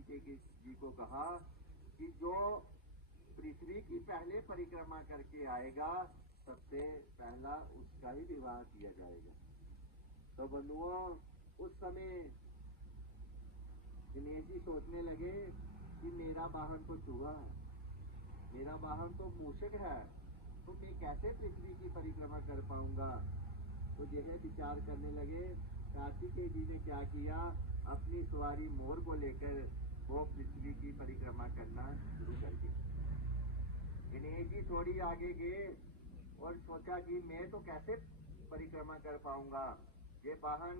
कार्तिकेय जी को कहा कि जो पृथ्वी की पहले परिक्रमा करके आएगा सबसे पहला उसका ही विवाह किया जाएगा। तो बंधुओं, उस समय गणेश जी सोचने लगे कि मेरा वाहन तो चूहा है, मेरा वाहन तो मूषक है, तो मैं कैसे पृथ्वी की परिक्रमा कर पाऊंगा। तो यह विचार करने लगे। कार्तिकेय जी ने क्या किया, अपनी सवारी मोर को लेकर वो पृथ्वी की परिक्रमा करना शुरू कर दी। गणेश जी थोड़ी आगे गए और सोचा कि मैं तो कैसे परिक्रमा कर पाऊंगा, ये वाहन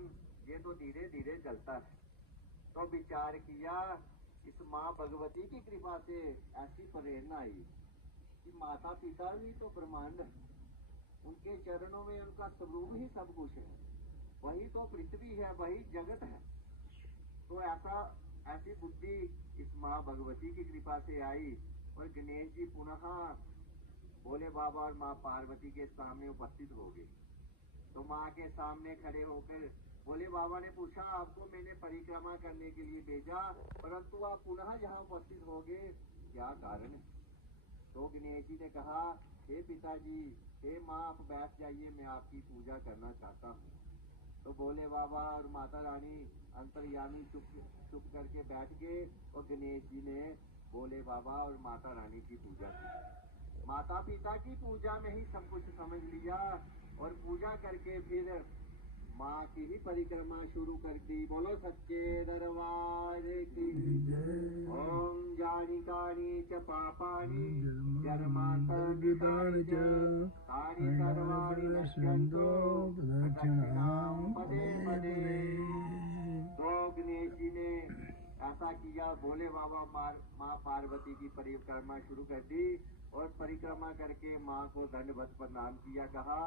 ये तो धीरे धीरे चलता है। तो विचार किया, इस माँ भगवती की कृपा से ऐसी प्रेरणा आई कि माता पिता भी तो ब्रह्मांड है, उनके चरणों में उनका स्वरूप ही सब कुछ है, वही तो पृथ्वी है, वही जगत है। तो ऐसी बुद्धि इस माँ भगवती की कृपा से आई और गणेश जी पुनः भोले बाबा और माँ पार्वती के सामने उपस्थित हो गए। तो माँ के सामने खड़े होकर भोले बाबा ने पूछा, आपको मैंने परिक्रमा करने के लिए भेजा, परंतु आप पुनः यहाँ उपस्थित हो गए, क्या कारण है। तो गणेश जी ने कहा, हे पिताजी, हे माँ, आप बैठ जाइए, मैं आपकी पूजा करना चाहता हूँ। तो भोले बाबा और माता रानी अंतर्यामी चुप करके बैठ गए और गणेश जी ने भोले बाबा और माता रानी की पूजा की। माता पिता की पूजा में ही सब कुछ समझ लिया और पूजा करके फिर माँ की ही परिक्रमा शुरू कर दी। बोलो सच्चे दरबार की। ओम जानी कानी च पापानी जन्मांतराणि च तानि सर्वाणि नश्यन्तो प्रदक्षिणां पदे पदे। तो गणेश जी ने ऐसा किया, भोले बाबा माँ पार्वती की परिक्रमा शुरू कर दी और परिक्रमा करके माँ को दंडवत प्रणाम किया। कहा,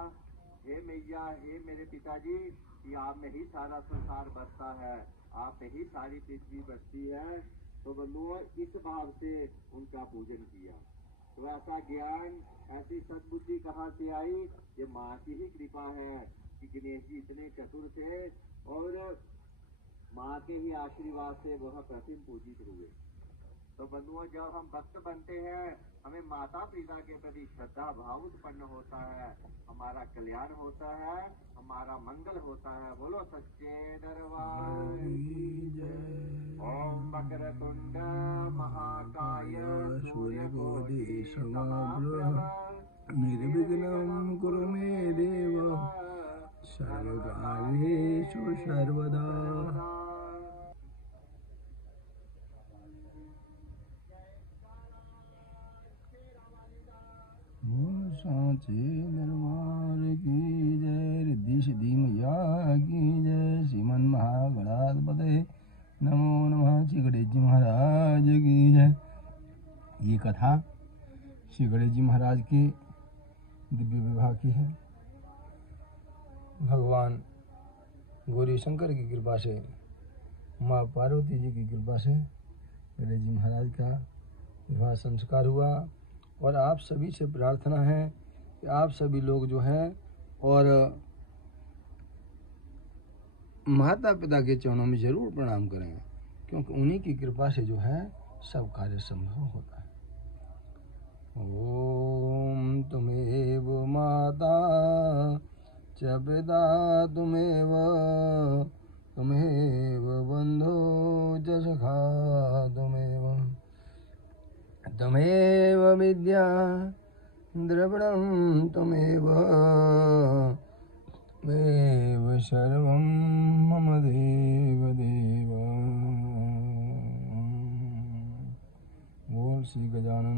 हे मैया, हे मेरे पिताजी, कि आप में ही सारा संसार बसता है, आप में ही सारी पृथ्वी बसती है। तो बंधुओं, इस भाव से उनका पूजन किया। तो ऐसा ज्ञान, ऐसी सद्बुद्धि कहाँ से आई, ये माँ की ही कृपा है कि गणेश जी इतने चतुर थे और माँ के ही आशीर्वाद से वह प्रतिम पूजित हुए। तो बंधुओं, जब हम भक्त बनते हैं, हमें माता पिता के प्रति श्रद्धा भाव उत्पन्न होता है, हमारा कल्याण होता है, हमारा मंगल होता है। बोलो सच्चे दरबार की जय। ओम वक्रतुंड महाकाय सूर्यकोटि समप्रभ निर्विघ्नं कुरु मे देव सर्वकार्येषु सर्वदा। सांचे दरबार की जय। रिद्धि सिद्धि मैया की जय। श्रीमन महागणाधिपते नमो नमः। श्री गणेश जी महाराज की जय। ये कथा श्री गणेश जी महाराज के दिव्य विवाह की है। भगवान गौरी शंकर की कृपा से, माँ पार्वती जी की कृपा से गणेश जी महाराज का विवाह संस्कार हुआ। और आप सभी से प्रार्थना है कि आप सभी लोग जो हैं और माता पिता के चरणों में जरूर प्रणाम करें, क्योंकि उन्हीं की कृपा से जो है सब कार्य संभव होता है। ओम तुमेव माता च पिता तुमेव बंधो च सखा तमेव विद्या द्रविणं तमेव सर्वं मम देव देव। बोल श्री गजानन